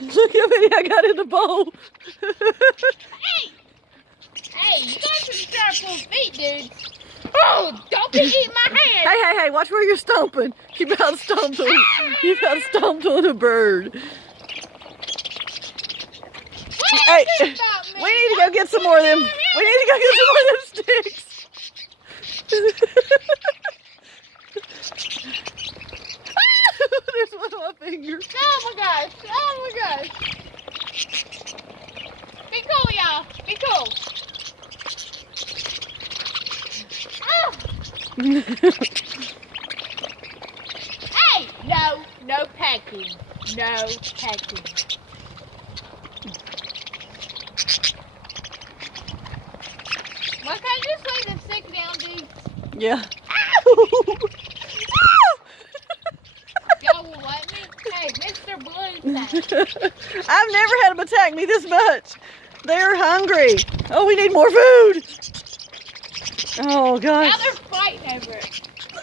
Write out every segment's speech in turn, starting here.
Look how many I got in the bowl. Hey, you got some sharp feet, dude. Oh, don't be eating my hand. Hey, watch where you're stomping. You about stomped on, you about stomped on a bird. Hey, we need to go get some more of them. We need to go get some more of them sticks. There's one on my finger. Oh my gosh. Oh my gosh. Be cool, y'all. Be cool. Oh. Hey, no pecking. No pecking. Why can't you just lay the stick down, dude? Yeah. Y'all will let me? Hey, Mr. Blue's I've never had them attack me this much. They're hungry. Oh, we need more food. Oh, gosh. Now they're fighting over it.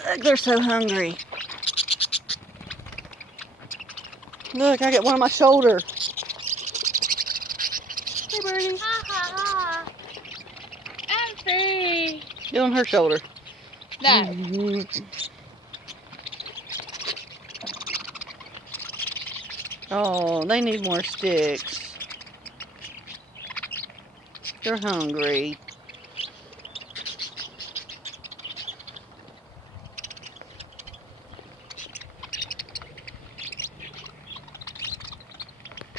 Look, they're so hungry. Look, I got one on my shoulder. Hey, Birdie. Ha ha ha. I'm free. Get on her shoulder. No. Oh, they need more sticks. They're hungry.